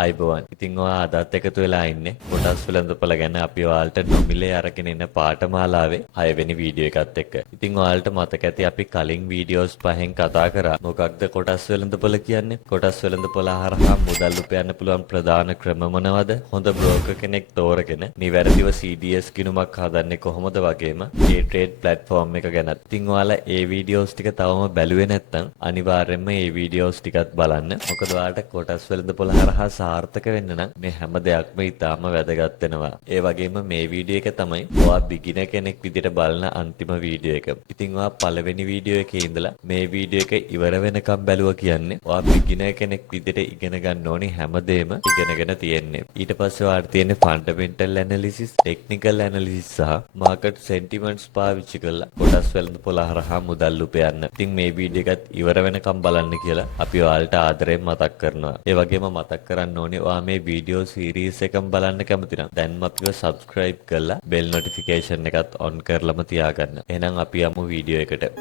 ආයිබෝවන්. ඉතින් ඔයා අදත් එකතු වෙලා ඉන්නේ කොටස් වෙළඳපොළ ගැන අපි ඔයාලට නොමිලේ අරගෙන ඉන්න පාඨමාලාවේ 6 වෙනි වීඩියෝ එකත් එක්ක. ඉතින් ඔයාලට මතක ඇති අපි කලින් වීඩියෝස් පහෙන් කතා කරා මොකක්ද කොටස් වෙළඳපොළ කියන්නේ? කොටස් වෙළඳපොළ හරහා මුදල් උපයන්න පුළුවන් ප්‍රධාන ක්‍රම මොනවද? හොඳ බ්‍රෝකර් කෙනෙක් තෝරගෙන නිවැරදිව CDS ගිණුමක් හදන්නේ කොහොමද වගේම ඒ ට්‍රේඩ් ප්ලැට්ෆෝම් එක ගැන. ඉතින් ඔයාලා ඒ වීඩියෝස් ටික තවම බැලුවේ නැත්නම් අනිවාර්යයෙන්ම මේ වීඩියෝස් ටිකත් බලන්න. මොකද ඔයාලට කොටස් වෙළඳපොළ හරහා සාර්ථක වෙන්න නම් මේ හැම දෙයක්ම ඉතාම වැදගත් වෙනවා. ඒ වගේම මේ වීඩියෝ එක තමයි ඔයා බිගිනර් කෙනෙක් විදිහට බලන අන්තිම වීඩියෝ එක. ඉතින් ඔයා පළවෙනි වීඩියෝ එකේ ඉඳලා මේ වීඩියෝ එක ඉවර වෙනකම් බැලුවා කියන්නේ ඔයා බිගිනර් කෙනෙක් විදිහට ඉගෙන ගන්න ඕනි හැමදේම ඉගෙනගෙන තියෙන්නේ. ඊට පස්සේ ඔයාලට තියෙන්නේ ෆන්ඩමෙන්ටල් ඇනලිසිස්, ටෙක්නිකල් ඇනලිසිස් සහ මාකට් සෙන්ටිමන්ට්ස් පාවිච්චි කරලා කොටස් වෙළඳපොළ හරහා මුදල් උපයන්න. ඉතින් මේ වීඩියෝ එකත් ඉවර වෙනකම් බලන්න කියලා අපි ඔයාලට ආදරයෙන් මතක් කරනවා. ඒ වගේම මතක් කරන්න ඕනේ ඔයා මේ වීඩියෝ සීරීස් එකම බලන්න කැමති නම් දැන්ම අපිව subscribe කරලා bell notification එකත් on කරලම තියාගන්න. එහෙනම් අපි යමු වීඩියෝ එකට.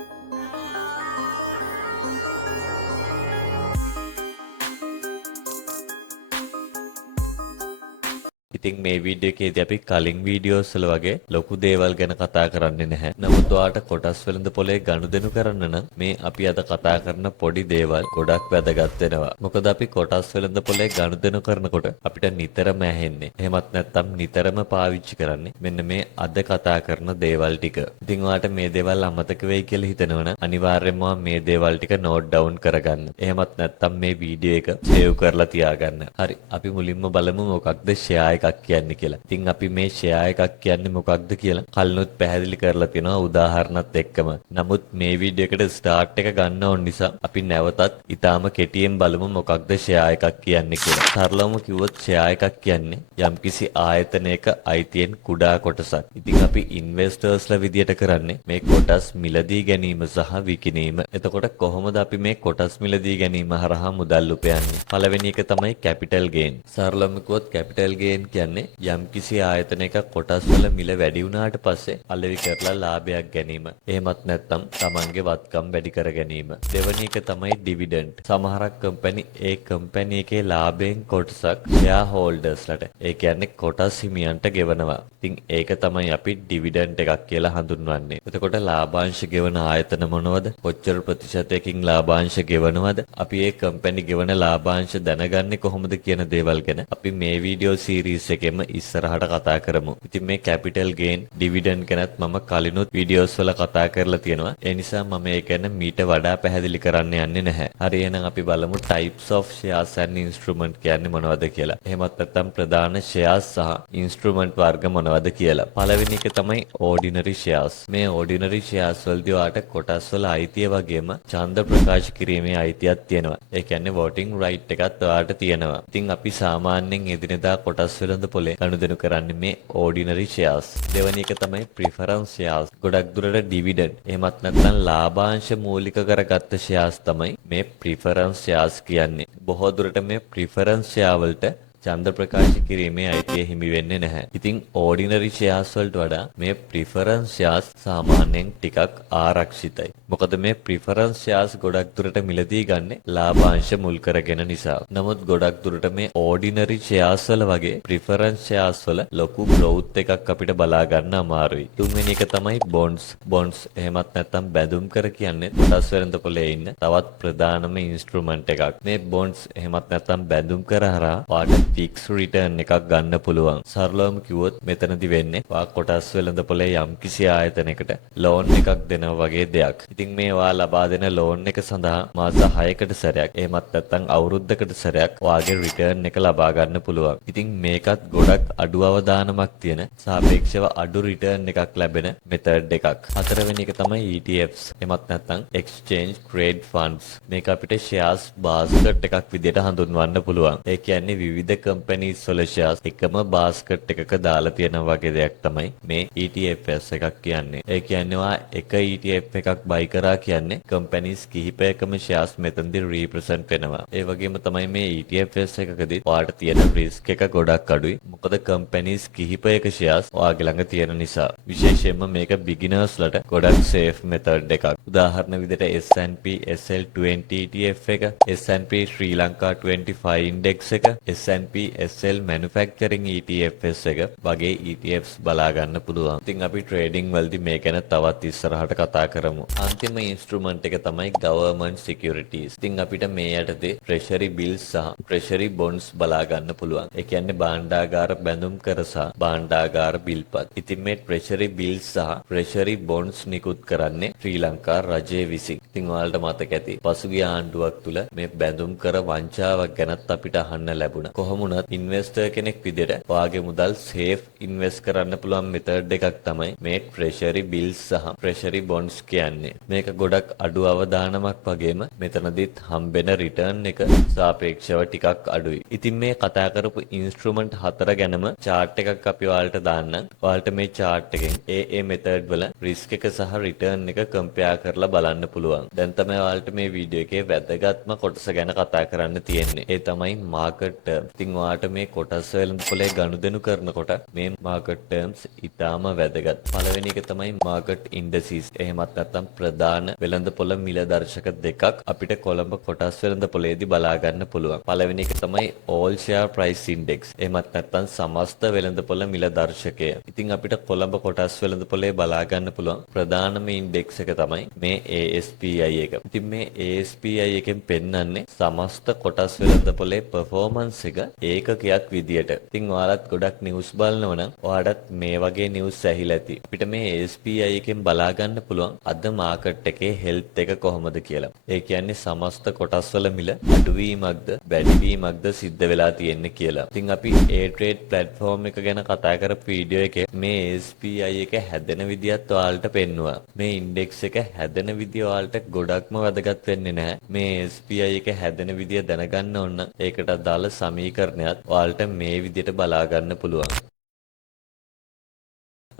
ඉතින් මේ වීඩියෝ එකේදී අපි කලින් වීඩියෝස් වල වගේ ලොකු දේවල් ගැන කතා කරන්නේ නැහැ. නමුත් ඔයාට කොටස් වෙළඳපොලේ ගනුදෙනු කරන්න නම් මේ අපි අද කතා කරන පොඩි දේවල් ගොඩක් වැදගත් වෙනවා. මොකද අපි කොටස් වෙළඳපොලේ ගනුදෙනු කරනකොට අපිට නිතරම ඇහෙන්නේ. එහෙමත් නැත්නම් නිතරම පාවිච්චි කරන්නේ මෙන්න මේ අද කතා කරන දේවල් ටික. ඉතින් ඔයාට මේ දේවල් අමතක වෙයි කියලා හිතනවනම් අනිවාර්යයෙන්ම මේ දේවල් ටික නෝට් ඩවුන් කරගන්න. එහෙමත් නැත්නම් මේ වීඩියෝ එක සේව් කරලා තියාගන්න. හරි. අපි මුලින්ම බලමු මොකක්ද ෂෙයා එකක් කියන්නේ කියලා. ඉතින් අපි මේ ෂෙයා එකක් කියන්නේ මොකක්ද කියලා කලිනුත් පැහැදිලි කරලා තියෙනවා උදාහරණත් එක්කම. නමුත් මේ වීඩියෝ එකට ස්ටාර්ට් එක ගන්න ඕන නිසා අපි නැවතත් ඊටාම කෙටියෙන් බලමු මොකක්ද ෂෙයා එකක් කියන්නේ කියලා. සරලවම කිව්වොත් ෂෙයා එකක් කියන්නේ යම්කිසි ආයතනයක අයිතියෙන් කුඩා කොටසක්. ඉතින් අපි ඉන්වෙස්ටර්ස්ලා විදියට කරන්නේ මේ කොටස් මිලදී ගැනීම සහ විකිණීම. එතකොට කොහොමද අපි මේ කොටස් මිලදී ගැනීම හරහා මුදල් උපයන්නේ? පළවෙනි එක තමයි කැපිටල් ගේන්. සරලවම කිව්වොත් කැපිටල් ගේන් කියන්නේ යම්කිසි ආයතනයක කොටස් වල මිල වැඩි වුණාට පස්සේ අලෙවි කරලා ලාභයක් ගැනීම. එහෙමත් නැත්නම් තමන්ගේ වත්කම් වැඩි කර ගැනීම. දෙවැනි එක තමයි ඩිවිඩන්ඩ්. සමහරක් කම්පැනි ඒ කම්පැනි එකේ ලාභයෙන් කොටසක් ෂෙයා හෝල්ඩර්ස්ලට, ඒ කියන්නේ කොටස් හිමියන්ට ගෙවනවා. ඉතින් ඒක තමයි අපි ඩිවිඩන්ඩ් එකක් කියලා හඳුන්වන්නේ. එතකොට ලාභාංශ ගෙවන ආයතන මොනවද? කොච්චර ප්‍රතිශතයකින් ලාභාංශ ගෙවනවද? අපි ඒ කම්පැනි ගෙවන ලාභාංශ දැනගන්නේ කොහොමද කියන දේවල් ගැන අපි මේ වීඩියෝ සීරීස් එකෙම ඉස්සරහට කතා කරමු. ඉතින් මේ කැපිටල් ගේන්, ඩිවිඩන්ඩ් ගැනත් මම කලිනුත් වීඩියෝස් වල කතා කරලා තියෙනවා. ඒ නිසා මම ඒක ගැන මීට වඩා පැහැදිලි කරන්න යන්නේ නැහැ. හරි, එහෙනම් අපි බලමු types of shares and instrument කියන්නේ මොනවද කියලා. එහෙමත් නැත්නම් ප්‍රධාන shares සහ instrument වර්ග මොනවද කියලා. පළවෙනි එක තමයි ordinary shares. මේ ordinary shares වලදී ඔයාට කොටස් වල අයිතිය වගේම ඡන්ද ප්‍රකාශ කිරීමේ අයිතියක් තියෙනවා. ඒ කියන්නේ voting right එකත් ඔයාට තියෙනවා. ඉතින් අපි සාමාන්‍යයෙන් එදිනෙදා කොටස් වෙළඳපොලේ ගනුදෙනු කරන්නේ මේ ordinary shares. දෙවෙනි එක තමයි preference shares. ගොඩක් දුරට dividend එහෙමත් නැත්නම් ලාභාංශ මූලික කරගත්ත shares තමයි මේ preference shares කියන්නේ. බොහෝ දුරට මේ preference share වලට ඡන්ද ප්‍රකාශ කිරීමේ අයිතිය හිමි වෙන්නේ නැහැ. ඉතින් ordinary shares වලට වඩා මේ preference shares සාමාන්‍යයෙන් ටිකක් ආරක්ෂිතයි. මොකද මේ preference shares ගොඩක් දුරට මිලදී ගන්න ලාභාංශ මුල් කරගෙන නිසා. නමුත් ගොඩක් දුරට මේ ordinary shares වල වගේ preference shares වල ලොකු growth එකක් අපිට බලා ගන්න අමාරුයි. තුන්වෙනි එක තමයි bonds. bonds එහෙමත් නැත්නම් බැඳුම් කර කියන්නේ කොටස් වෙළඳපොලේ ඉන්න තවත් ප්‍රධානම instrument එකක්. මේ bonds එහෙමත් නැත්නම් බැඳුම් කර හරහා වාට ෆික්ස් රිටර්න් එකක් ගන්න පුළුවන්. සරලවම කිව්වොත් මෙතනදි වෙන්නේ වා කොටස් වෙළඳපොලේ යම්කිසි ආයතනයකට ලෝන් එකක් දෙනවා වගේ දෙයක්. ඉතින් මේ වා ලබා දෙන ලෝන් එක සඳහා මාස 6කට සැරයක් එහෙමත් නැත්නම් අවුරුද්දකට සැරයක් වාගේ රිටර්න් එක ලබා ගන්න පුළුවන්. ඉතින් මේකත් ගොඩක් අඩු අවදානමක් තියෙන සාපේක්ෂව අඩු රිටර්න් එකක් ලැබෙන මෙතඩ් එකක්. හතරවෙනි එක තමයි ETFs. එහෙමත් නැත්නම් exchange trade funds. මේක අපිට shares basket එකක් විදිහට හඳුන්වන්න පුළුවන්. ඒ කියන්නේ විවිධ companies වල shares එකම basket එකක දාලා තියෙන වගේ දෙයක් තමයි මේ ETFs එකක් කියන්නේ. ඒ කියන්නේ එක ETF එකක් buy කරා කියන්නේ companies කිහිපයකම shares මෙතනදී represent වෙනවා. ඒ වගේම තමයි මේ ETFs එකකදී ඔයාලට තියෙන risk එක ගොඩක් අඩුයි. මොකද companies කිහිපයක shares ඔයාගේ ළඟ තියෙන නිසා. විශේෂයෙන්ම මේක beginners ලට ගොඩක් safe method එකක්. උදාහරණ විදිහට S&P SL20 ETF එක, S&P ශ්‍රී ලංකා 25 index එක, S&P SL manufacturing ETFs එක වගේ ETFs බලා ගන්න පුළුවන්. ඉතින් අපි trading වලදී මේ ගැන තවත් ඉස්සරහට කතා කරමු. අන්තිම instrument එක තමයි government securities. ඉතින් අපිට මේ යටතේ treasury bills සහ treasury bonds බලා ගන්න පුළුවන්. ඒ කියන්නේ භාණ්ඩාගාර බැඳුම් කර සහ භාණ්ඩාගාර බිල්පත්. ඉතින් මේ treasury bills සහ treasury bonds නිකුත් කරන්නේ ශ්‍රී ලංකා රජය විසින්. ඉතින් ඔයාලට මතක ඇති පසුගිය ආණ්ඩුවක් තුල මේ බැඳුම් කර වංචාවක් ගැනත් අපිට අහන්න ලැබුණා. කොහොම වුණත් ඉන්වෙස්ටර් කෙනෙක් විදිහට ඔයාගේ මුදල් safe invest කරන්න පුළුවන් method එකක් තමයි මේ treasury bills සහ treasury bonds කියන්නේ. මේක ගොඩක් අඩු අවදානමක් වගේම මෙතනදිත් හම්බෙන return එක සාපේක්ෂව ටිකක් අඩුයි. ඉතින් මේ කතා කරපු instrument හතර ගැනම chart එකක් අපි ඔයාලට දාන්නම්. ඔයාලට මේ chart එකෙන් ඒ method වල risk එක සහ return එක compare කරලා බලන්න පුළුවන්. දැන් තමයි ඔයාලට මේ වීඩියෝ එකේ වැදගත්ම කොටස ගැන කතා කරන්න තියෙන්නේ. ඒ තමයි market terms. ඉතින් ඔයාලට මේ කොටස් වෙළඳ පොලේ ගනුදෙනු කරනකොට මේ market terms ඉතාම වැදගත්. පළවෙනි එක තමයි market indices. එහෙමත් නැත්නම් ප්‍රධාන වෙළඳ පොළ මිල දර්ශක දෙකක් අපිට කොළඹ කොටස් වෙළඳ පොලේදී බලා ගන්න පුළුවන්. පළවෙනි එක තමයි all share price index. එහෙමත් නැත්නම් සමස්ත වෙළඳ පොළ මිල දර්ශකය. ඉතින් අපිට කොළඹ කොටස් වෙළඳ පොලේ බලා ගන්න පුළුවන් ප්‍රධානම ඉන්ඩෙක්ස් එක තමයි මේ ASPI එක. ඉතින් මේ ASPI එකෙන් පෙන්වන්නේ සමස්ත කොටස් වෙළඳ පොලේ performance එක ඒකකයක් විදියට. ඉතින් ඔයාලත් ගොඩක් නිවුස් බලනවා නම් ඔයාලට මේ වගේ නිවුස් ඇහිලා ඇති. අපිට මේ ASPI එකෙන් බලා ගන්න පුළුවන් අද මාකට් එකේ හෙල්ත් එක කොහොමද කියලා. ඒ කියන්නේ සමස්ත කොටස් වල මිල අඩුවීමක්ද වැඩිවීමක්ද සිද්ධ වෙලා තියෙන්නේ කියලා. ඉතින් අපි A-Trade platform එක ගැන කතා කරපු වීඩියෝ එකේ මේ ASPI එක හැදෙන විදියත් ඔයාලට පෙන්නුවා. මේ ඉන්ඩෙක්ස් එක හැදෙන විදිය ඔයාලට ගොඩක්ම වැදගත් වෙන්නේ නැහැ. මේ ASPI එක හැදෙන විදිය දැනගන්න ඕන ඒකට අදාළ සමීකරණයත් ඔයාලට මේ විදියට බලා ගන්න පුළුවන්.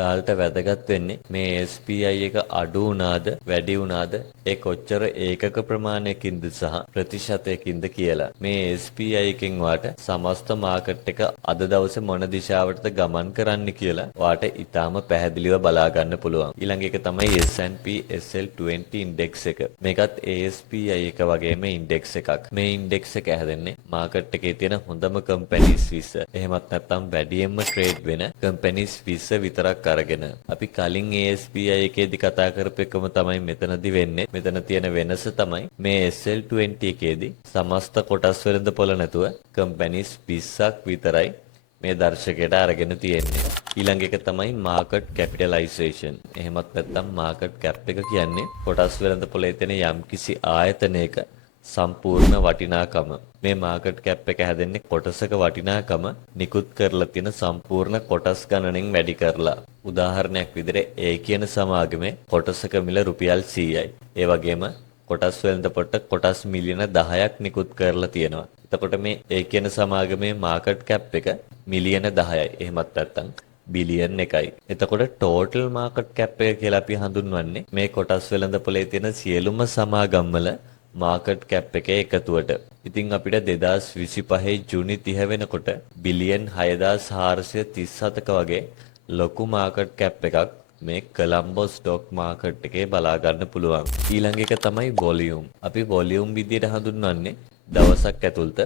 ඔයාලට වැදගත් වෙන්නේ මේ SPI එක අඩු වුණාද වැඩි වුණාද ඒ කොච්චර ඒකක ප්‍රමාණයකින්ද සහ ප්‍රතිශතයකින්ද කියලා. මේ SPI එකෙන් වාට සමස්ත මාකට් එක අද දවසේ මොන දිශාවටද ගමන් කරන්න කියලා වාට ඊටාම පැහැදිලිව බලා ගන්න පුළුවන්. ඊළඟ එක තමයි S&P SL20 ඉන්ඩෙක්ස් එක. මේකත් ASPI එක වගේම ඉන්ඩෙක්ස් එකක්. මේ ඉන්ඩෙක්ස් එක හැදෙන්නේ මාකට් එකේ තියෙන හොඳම කම්පැනිස් 20. එහෙමත් නැත්නම් වැඩියෙන්ම ට්‍රේඩ් වෙන කම්පැනිස් 20 විතරක් අරගෙන අපි කලින් ASPI එකේදී කතා කරපු එකම තමයි මෙතනදී වෙන්නේ. මෙතන තියෙන වෙනස තමයි මේ SL20 එකේදී සමස්ත කොටස් වෙළඳ පොළ නැතුව කම්පැනිස් 20ක් විතරයි මේ දර්ශකයට අරගෙන තියෙන්නේ. ඊළඟ එක තමයි market capitalization. එහෙමත් නැත්නම් market cap එක කියන්නේ කොටස් වෙළඳ පොළේ තියෙන යම්කිසි ආයතනයක සම්පූර්ණ වටිනාකම. මේ මාකට් කැප් එක හැදෙන්නේ කොටසක වටිනාකම නිකුත් කරලා තියෙන සම්පූර්ණ කොටස් ගණනෙන් වැඩි කරලා. උදාහරණයක් විදිහට A කියන සමාගමේ කොටසක මිල රුපියල් 100යි. ඒ වගේම කොටස් වෙළඳපොළ කොටස් මිලියන 10ක් නිකුත් කරලා තියෙනවා. එතකොට මේ A කියන සමාගමේ මාකට් කැප් එක මිලියන 10යි. එහෙමත් නැත්නම් බිලියන් 1යි. එතකොට total market cap එක කියලා අපි හඳුන්වන්නේ මේ කොටස් වෙළඳපොළේ තියෙන සියලුම සමාගම් වල මාකට් කැප් එකේ එකතුවට. ඉතින් අපිට 2025 ජූනි 30 වෙනකොට බිලියන් 6437ක වගේ ලොකු මාකට් කැප් එකක් මේ කොලම්බෝ ස්ටොක් මාකට් එකේ බලා ගන්න පුළුවන්. ඊළඟ එක තමයි වොලියුම්. අපි වොලියුම් විදියට හඳුන්වන්නේ දවසක් ඇතුළත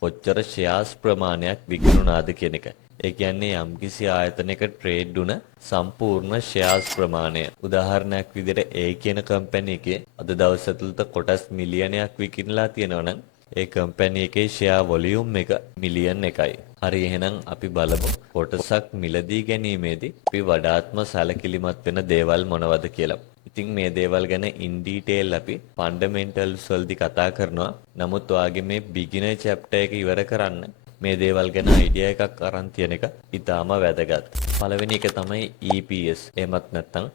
කොච්චර ෂෙයාර්ස් ප්‍රමාණයක් විකිණුණාද කියන එක. ඒ කියන්නේ යම්කිසි ආයතනයක ට්‍රේඩ් වුණ සම්පූර්ණ ෂෙයාර්ස් ප්‍රමාණය. උදාහරණයක් විදිහට A කියන කම්පැනි එකේ අද දවස් ඇතුළත කොටස් මිලියනයක් විකිණලා තියෙනවා නම් ඒ කම්පැනි එකේ ෂෙයා වොලියුම් එක මිලියන් 1යි. හරි, එහෙනම් අපි බලමු කොටසක් මිලදී ගැනීමේදී අපි වඩාත්ම සැලකිලිමත් වෙන දේවල් මොනවද කියලා. ඉතින් මේ දේවල් ගැන in detail අපි fundamentals වලදී කතා කරනවා. නමුත් ඔයාගේ මේ beginner chapter එක ඉවර කරන්න මේ දේවල් ගැන අයිඩියා එකක් අරන් තියෙන එක ඉතාම වැදගත්. පළවෙනි එක තමයි EPS. එහෙමත් නැත්නම්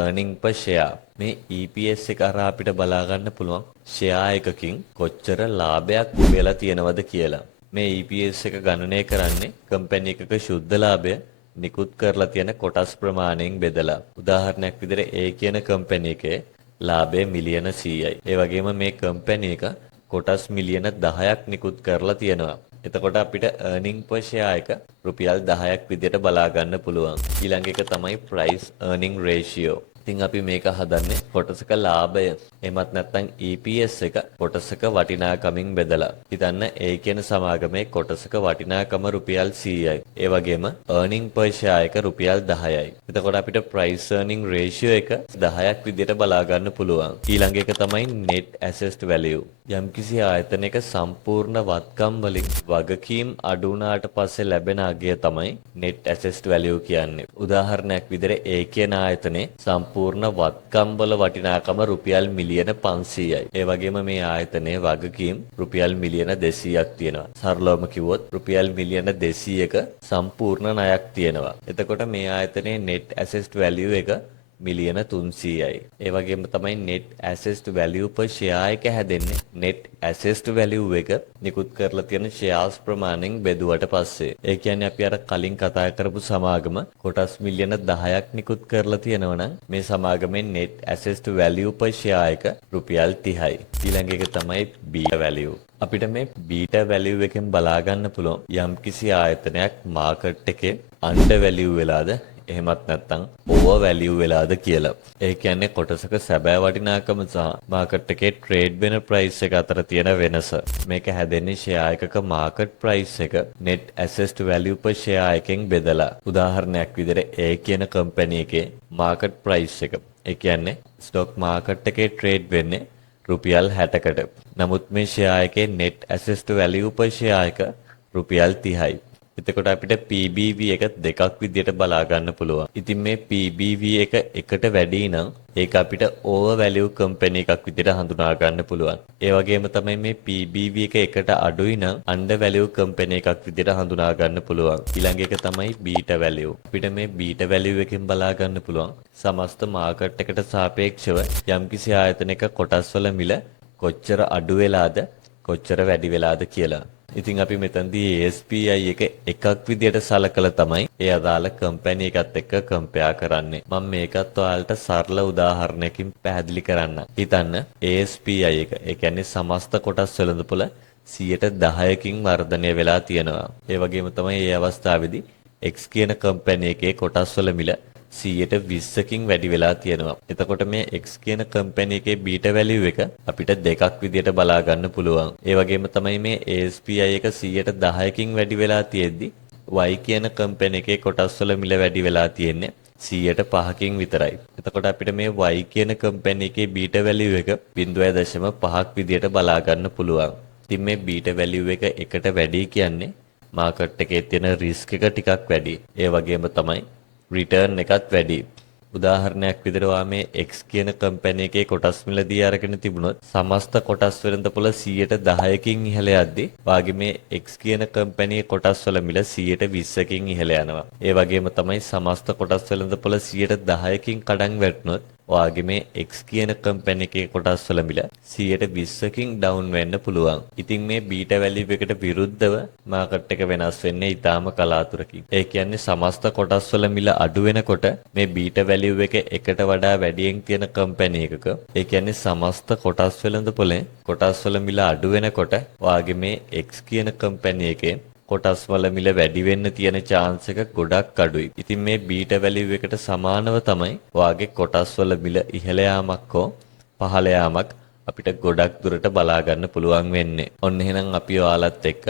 earning per share. මේ EPS එක අරන් අපිට බලා ගන්න පුළුවන් ෂෙයා එකකින් කොච්චර ලාභයක් වෙලා තියෙනවද කියලා. මේ EPS එක ගණනය කරන්නේ කම්පැනි එකක ශුද්ධ ලාභය නිකුත් කරලා තියෙන කොටස් ප්‍රමාණයෙන් බෙදලා. උදාහරණයක් විදිහට A කියන කම්පැනි එකේ ලාභය මිලියන 100යි. ඒ වගේම මේ කම්පැනි එක කොටස් මිලියන 10ක් නිකුත් කරලා තියෙනවා. එතකොට අපිට earning per share එක රුපියල් 10ක් විදිහට බලා ගන්න පුළුවන්. ඊළඟ එක තමයි price earning ratio. ඉතින් අපි මේක හදන්නේ කොටසක ලාභය එමත් නැත්නම් EPS එක කොටසක වටිනාකමින් බෙදලා. හිතන්න A කියන සමාගමේ කොටසක වටිනාකම රුපියල් 100යි. ඒ වගේම earning per share එක රුපියල් 10යි. එතකොට අපිට price earning ratio එක 10ක් විදිහට බලා ගන්න පුළුවන්. ඊළඟ එක තමයි net assessed value. යම්කිසි ආයතනයක සම්පූර්ණ වත්කම් වලින් වගකීම් අඩු වුණාට පස්සේ ලැබෙන අගය තමයි net assessed value කියන්නේ. උදාහරණයක් විදිහට A කියන ආයතනයේ සම්පූර්ණ වත්කම් වල වටිනාකම රුපියල් මිලියන 500යි. ඒ වගේම මේ ආයතනයේ වගකීම් රුපියල් මිලියන 200ක් තියෙනවා. සරලවම කිව්වොත් රුපියල් මිලියන 200ක සම්පූර්ණ ණයක් තියෙනවා. එතකොට මේ ආයතනයේ net assessed value එක මිලියන 300යි. ඒ වගේම තමයි net assessed value per share එක හැදෙන්නේ. net assessed value එක නිකුත් කරලා තියෙන shares ප්‍රමාණයෙන් බෙදුවට පස්සේ. ඒ කියන්නේ අපි අර කලින් කතා කරපු සමාගම කොටස් මිලියන 10ක් නිකුත් කරලා තියෙනවා නම් මේ සමාගමේ net assessed value per share එක රුපියල් 30යි. ඊළඟ එක තමයි beta value. අපිට මේ beta value එකෙන් බලා ගන්න පුළුවන් යම්කිසි ආයතනයක් market එකේ under value වෙලාද එහෙමත් නැත්නම් ඕවර් වැලියු වෙලාද කියලා. ඒ කියන්නේ කොටසක සැබෑ වටිනාකම සහ මාකට් එකේ ට්‍රේඩ් වෙන ප්‍රයිස් එක අතර තියෙන වෙනස. මේක හැදෙන්නේ ෂෙයා එකක මාකට් ප්‍රයිස් එක net assessed value per share එකෙන් බෙදලා. උදාහරණයක් විදිහට A කියන කම්පැනි එකේ මාකට් ප්‍රයිස් එක. ඒ කියන්නේ ස්ටොක් මාකට් එකේ ට්‍රේඩ් වෙන්නේ රුපියල් 60කට. නමුත් මේ ෂෙයා එකේ net assessed value per share එක රුපියල් 30යි. එතකොට අපිට PBV එක දෙකක් විදිහට බලා ගන්න පුළුවන්. ඉතින් මේ PBV එක එකට වැඩි නම් ඒක අපිට ඕවර් වැලියු කම්පැනි එකක් විදිහට හඳුනා ගන්න පුළුවන්. ඒ වගේම තමයි මේ PBV එක එකට අඩුයි නම් අන්ඩර් වැලියු කම්පැනි එකක් විදිහට හඳුනා ගන්න පුළුවන්. ඊළඟ එක තමයි බීටා වැලියු. අපිට මේ බීටා වැලියු එකෙන් බලා ගන්න පුළුවන් සමස්ත මාකට් එකට සාපේක්ෂව යම්කිසි ආයතනයක කොටස් වල මිල කොච්චර අඩු වෙලාද කොච්චර වැඩි වෙලාද කියලා. ඉතින් අපි මෙතනදී ASPI එක එකක් විදියට සලකලා තමයි ඒ අදාළ කම්පැනි එකත් එක්ක කම්පෙයාර් කරන්නේ. මම මේකත් ඔයාලට සරල උදාහරණයකින් පැහැදිලි කරන්නම්. හිතන්න ASPI එක ඒ කියන්නේ සමස්ත කොටස් වෙළඳපොළ 10%කින් වර්ධනය වෙලා තියෙනවා. ඒ වගේම තමයි මේ අවස්ථාවේදී X කියන කම්පැනි එකේ කොටස් වල මිල 120කින් වැඩි වෙලා තියෙනවා. එතකොට මේ X කියන කම්පැනි එකේ බීටා වැලියු එක අපිට දෙකක් විදියට බලා ගන්න පුළුවන්. ඒ වගේම තමයි මේ ASPI එක 110කින් වැඩි වෙලා තියෙද්දි Y කියන කම්පැනි එකේ කොටස් වල මිල වැඩි වෙලා තියෙන්නේ 105කින් විතරයි. එතකොට අපිට මේ Y කියන කම්පැනි එකේ බීටා වැලියු එක 0.5ක් විදියට බලා ගන්න පුළුවන්. ඉතින් මේ බීටා වැලියු එක එකට වැඩි කියන්නේ මාකට් එකේ තියෙන රිස්ක් එක ටිකක් වැඩි. ඒ වගේම තමයි රිටර්න් එකත් වැඩි. උදාහරණයක් විදිහට මේ X කියන කම්පැනි එකේ කොටස් මිලදී අරගෙන තිබුණොත් සමස්ත කොටස් වෙළඳපොළ 110කින් ඉහළ යද්දී වාගේ මේ X කියන කම්පැනියේ කොටස් වල මිල 120කින් ඉහළ යනවා. ඒ වගේම තමයි සමස්ත කොටස් වෙළඳපොළ 110කින් කඩන් වැටුනොත් වාගේ මේ X කියන කම්පැනි එකේ කොටස් වල මිල 120කින් ඩවුන් වෙන්න පුළුවන්. ඉතින් මේ බීටා වැලියු එකට විරුද්ධව මාකට් එක වෙනස් වෙන්නේ ඊටාම කලාතුරකින්. ඒ කියන්නේ සමස්ත කොටස් වල මිල අඩු වෙනකොට මේ බීටා වැලියු එක එකට වඩා වැඩියෙන් තියෙන කම්පැනි එකක ඒ කියන්නේ සමස්ත කොටස් වෙළඳපොලේ කොටස් වල මිල අඩු වෙනකොට වාගේ මේ X කියන කම්පැනි එකේ කොටස් වල මිල වැඩි වෙන්න තියෙන chance එක ගොඩක් අඩුයි. ඉතින් මේ බීටා වැලියු එකට සමානව තමයි වාගේ කොටස් වල මිල ඉහළ යාමක් හෝ පහළ යාමක් අපිට ගොඩක් දුරට බලා ගන්න පුළුවන් වෙන්නේ. ඔන්න එහෙනම් අපි ඔයාලත් එක්ක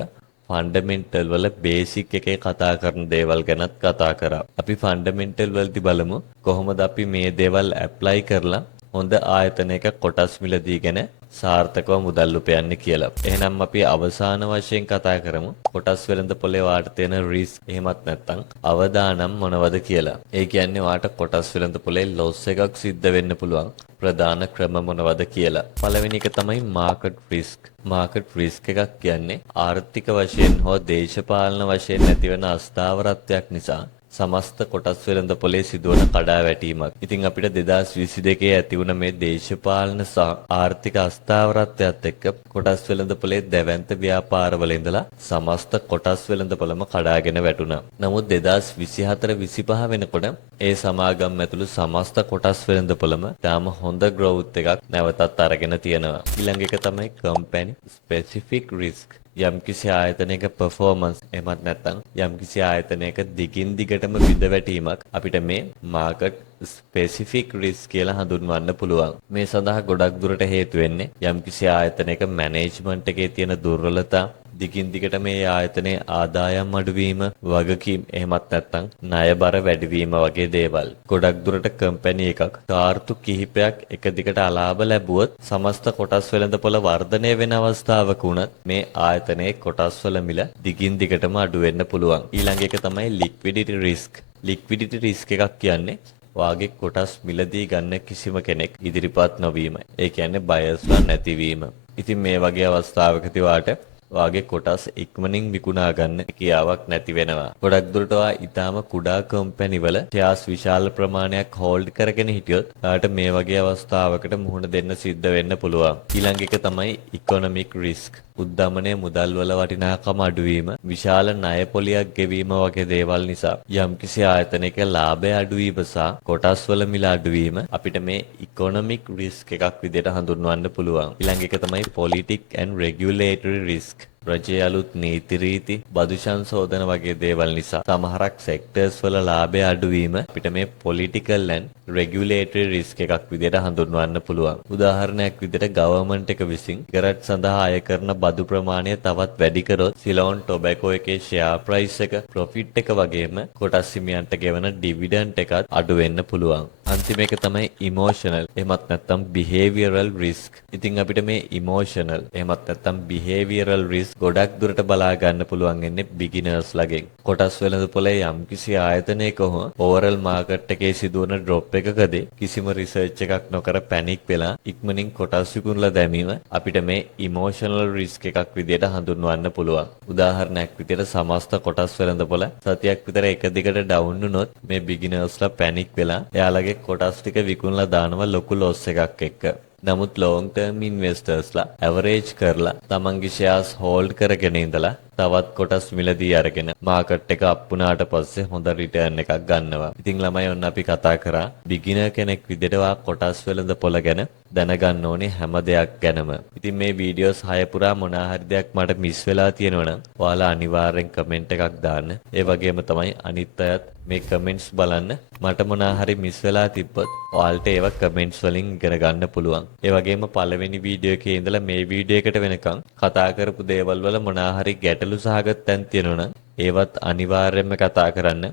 ෆන්ඩමෙන්ටල් වල බේසික් එකේ කතා කරන දේවල් ගැනත් කතා කරා. අපි ෆන්ඩමෙන්ටල් වලදී බලමු කොහොමද අපි මේ දේවල් ඇප්ලයි කරලා හොඳ ආයතනයක කොටස් මිලදීගෙන සාර්ථකව මුදල් උපයන්නේ කියලා. එහෙනම් අපි අවසාන වශයෙන් කතා කරමු කොටස් වෙළඳපොලේ වාට තියෙන රිස්ක් එහෙමත් නැත්නම් අවදානම් මොනවද කියලා. ඒ කියන්නේ වාට කොටස් වෙළඳපොලේ ලොස් එකක් සිද්ධ වෙන්න පුළුවන් ප්‍රධාන ක්‍රම මොනවද කියලා. පළවෙනි එක තමයි මාකට් රිස්ක්. මාකට් රිස්ක් එකක් කියන්නේ ආර්ථික වශයෙන් හෝ දේශපාලන වශයෙන් ඇතිවන අස්ථාවරත්වයක් නිසා සමස්ත කොටස් වෙළඳ පොලේ සිදුවන කඩාවැටීමක්. ඉතින් අපිට 2022 ඇති වුණ මේ දේශපාලන සහ ආර්ථික අස්ථාවරත්වයත් එක්ක කොටස් වෙළඳ පොලේ දැවැන්ත ව්‍යාපාරවල ඉඳලා සමස්ත කොටස් වෙළඳ පොලම කඩාගෙන වැටුණා. නමුත් 2024-25 වෙනකොට ඒ සමාගම් ඇතුළු සමස්ත කොටස් වෙළඳ පොලම තාම හොඳ growth එකක් නැවතත් අරගෙන තියෙනවා. ඊළඟ එක තමයි company specific risk. යම්කිසි ආයතනයක performance එහෙමත් නැත්නම් යම්කිසි ආයතනයක දිගින් දිගටම විඳ වැටීමක් අපිට මේ market specific risk කියලා හඳුන්වන්න පුළුවන්. මේ සඳහා ගොඩක් දුරට හේතු වෙන්නේ යම්කිසි ආයතනයක management එකේ තියෙන දුර්වලතා, දිගින් දිගට මේ ආයතනයේ ආදායම් අඩුවීම, වගකීම් එහෙමත් නැත්නම් ණයබර වැඩිවීම වගේ දේවල්. ගොඩක් දුරට කම්පැනි එකක් කාර්තු කිහිපයක් එක දිගට අලාභ ලැබුවොත් සමස්ත කොටස් වෙළඳපොළ වර්ධනය වෙන අවස්ථාවක උනත් මේ ආයතනයේ කොටස් වල මිල දිගින් දිගටම අඩු වෙන්න පුළුවන්. ඊළඟ එක තමයි liquidity risk. liquidity risk එකක් කියන්නේ වාගේ කොටස් මිලදී ගන්න කිසිම කෙනෙක් ඉදිරිපත් නොවීමයි. ඒ කියන්නේ බයර්ස්ලා නැතිවීම. ඉතින් මේ වගේ අවස්ථාවකදී වාගේ කොටස් ඉක්මනින් විකුණා ගන්න කියාවක් නැති වෙනවා. ගොඩක් දුරට ඊටාම කුඩා කම්පැනි වල ෂෙයාර්ස් විශාල ප්‍රමාණයක් හෝල්ඩ් කරගෙන හිටියොත් ඔයාලට මේ වගේ අවස්ථාවකට මුහුණ දෙන්න සිද්ධ වෙන්න පුළුවන්. ඊළඟ එක තමයි ඉකොනොමික් රිස්ක්. උද්දමනයේ මුදල් වල වටිනාකම අඩුවීම, විශාල ණය පොලියක් ගෙවීම වගේ දේවල් නිසා යම්කිසි ආයතනයක ලාභය අඩුවීම සහ කොටස් වල මිල අඩුවීම අපිට මේ ඉකොනොමික් රිස්ක් එකක් විදිහට හඳුන්වන්න පුළුවන්. ඊළඟ එක තමයි පොලිටික් ඇන්ඩ් රෙගියුලේටරි රිස්ක්. රජයේ අලුත් නීති රීති, බදු සංශෝධන වගේ දේවල් නිසා සමහරක් සෙක්ටර්ස් වල ලාභය අඩුවීම අපිට මේ පොලිටිකල් ඇන්ඩ් රෙගියුලේටරි රිස්ක් එකක් විදිහට හඳුන්වන්න පුළුවන්. උදාහරණයක් විදිහට ගවර්න්මන්ට් එක විසින් සිගරට් සඳහා අය කරන බදු ප්‍රමාණය තවත් වැඩි කරොත් සිලෝන් ටොබැකෝ එකේ ෂෙයාර් ප්‍රයිස් එක, ප්‍රොෆිට් එක වගේම කොටස් හිමියන්ට ගෙවන ඩිවිඩන්ඩ් එකත් අඩු වෙන්න පුළුවන්. අන්තිම එක තමයි ඉමෝෂනල් එහෙමත් නැත්නම් බිහේවියරල් රිස්ක්. ඉතින් අපිට මේ ඉමෝෂනල් එහෙමත් නැත්නම් බිහේවියරල් රිස්ක් ගොඩක් දුරට බලා ගන්න පුළුවන් වෙන්නේ බිගිනර්ස් ලගෙන්. කොටස් වෙළඳ පොලේ යම්කිසි ආයතනයක හෝ ඕවරල් මාකට් එකේ සිදුවන ඩ්‍රොප් එකකදී කිසිම රිසර්ච් එකක් නොකර පැනික් වෙලා ඉක්මනින් කොටස් විකුණලා දැමීම අපිට මේ ඉමෝෂනල් රිස්ක් එකක් විදිහට හඳුන්වන්න පුළුවන්. උදාහරණයක් විදිහට සමස්ත කොටස් වෙළඳ පොල සතියක් විතර එක දිගට ඩවුන් වුණොත් මේ බිගිනර්ස්ලා පැනික් වෙලා එයාලගේ කොටස් ටික විකුණලා දානවා ලොකු ලොස් එකක් එක්ක. නමුත් long term investors average කරලා තමන්ගේ shares hold කරගෙන ඉඳලා තවත් කොටස් මිලදී අරගෙන මාකට් එක අප් වුණාට පස්සේ හොඳ රිටර්න් එකක් ගන්නවා. ඉතින් ළමයි ඔන්න අපි කතා කරා බිගිනර් කෙනෙක් විදිහට කොටස් වෙළඳ පොළ ගැන දැනගන්න ඕනේ හැම දෙයක් ගැනම. ඉතින් මේ වීඩියෝස් 6 පුරා මොනවා හරි දෙයක් මට මිස් වෙලා තියෙනවා නම් ඔයාලා අනිවාර්යෙන් කමෙන්ට් එකක් දාන්න. ඒ වගේම තමයි අනිත් අයත් මේ කමෙන්ට්ස් බලන්න. මට මොනවා හරි මිස් වෙලා තිබ්බොත් ඔයාලට ඒව කමෙන්ට්ස් වලින් ඉගෙන ගන්න පුළුවන්. ඒ වගේම පළවෙනි වීඩියෝ එකේ ඉඳලා මේ වීඩියෝ එකට වෙනකන් කතා කරපු දේවල් වල මොනවා හරි ගැටලු සහගත තැන් තියෙනවා නම් ඒවත් අනිවාර්යයෙන්ම කතා කරන්න.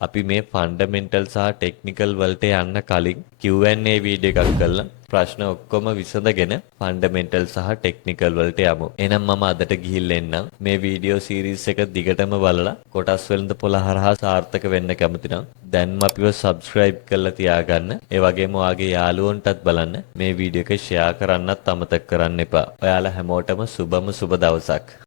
අපි මේ ෆන්ඩමෙන්ටල් සහ ටෙක්නිකල් වලට යන්න කලින් Q&A වීඩියෝ එකක් කරලා ප්‍රශ්න ඔක්කොම විසඳගෙන ෆන්ඩමෙන්ටල් සහ ටෙක්නිකල් වලට යමු. එහෙනම් මම අදට ගිහිල්ලා එන්නම්. මේ වීඩියෝ සීරීස් එක දිගටම බලලා කොටස් වෙළඳ පොළ හරහා සාර්ථක වෙන්න කැමති නම් දැන්ම අපිව subscribe කරලා තියාගන්න. ඒ වගේම ඔයාගේ යාළුවන්ටත් බලන්න. මේ වීඩියෝ එක share කරන්නත් අමතක කරන්න එපා. ඔයාලා හැමෝටම සුබ දවසක්.